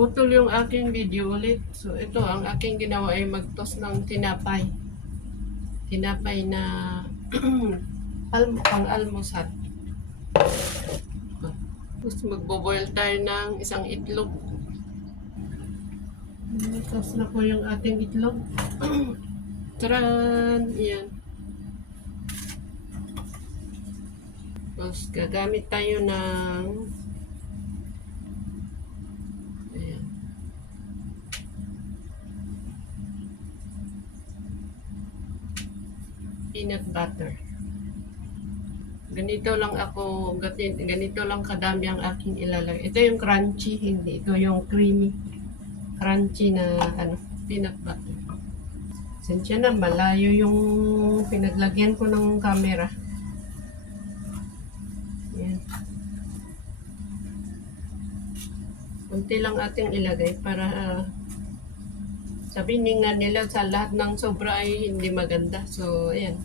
naputol yung aking video ulit. So ito, ang aking ginawa ay magtos ng tinapay. Tinapay na pang-almusal. Tapos magbo-boil tayo ng isang itlog. Tapos na po yung ating itlog. Taran! Yan. Tapos gagamit tayo ng ayan, peanut butter. Ganito lang ako, ganito lang kadami ang aking ilalagay. Ito yung crunchy, hindi. Ito yung creamy. Crunchy na peanut butter. Sensya na, malayo yung pinaglagyan ko ng camera. Yan. Kunti lang ating ilagay para sabihin nga nila sa lahat ng sobra ay hindi maganda. So, ayan.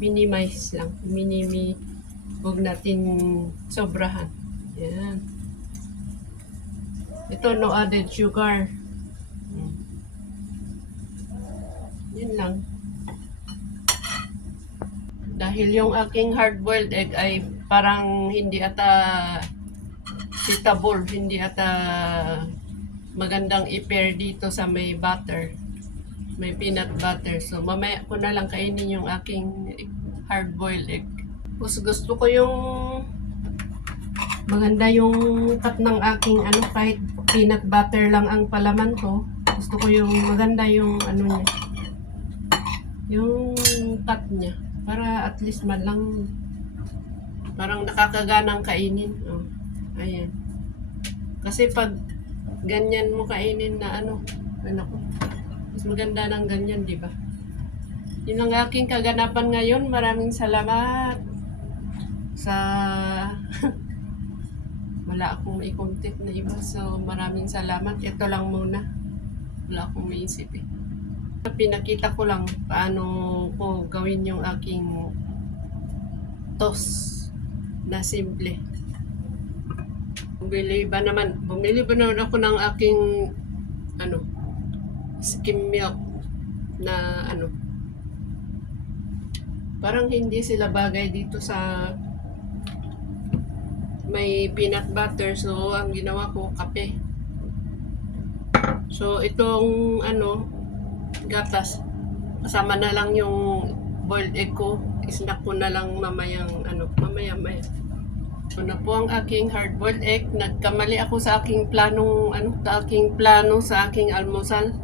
Minimize lang. Huwag natin sobrahan. Yan. Ito, no added sugar. Yun lang. Dahil yung aking hard-boiled egg ay parang hindi ata suitable, hindi ata magandang i-pair dito sa may butter. May peanut butter. So, mamaya ko na lang kainin yung aking hard-boiled egg. Tapos gusto ko yung maganda yung cut ng aking kahit peanut butter lang ang palaman ko. Gusto ko yung maganda yung niya. Yung cut niya. Para at least man lang parang nakakaganang kainin. Oh, ayan. Kasi pag ganyan mo kainin na ko, mas maganda ng ganyan, di ba? Yun ang aking kaganapan ngayon. Maraming salamat sa wala akong i-content na iba. So, maraming salamat. Ito lang muna. Wala akong maisip eh. Pinakita ko lang paano ko gawin yung aking toast na simple. Bumili ba naman ako ng aking skim milk na parang hindi sila bagay dito sa may peanut butter. So, ang ginawa ko, kape. So, itong gatas, kasama na lang yung boiled egg ko. Snack ko na lang mamayang mamaya. So na po ang aking hard-boiled egg. Nagkamali ako sa aking plano sa aking almusal.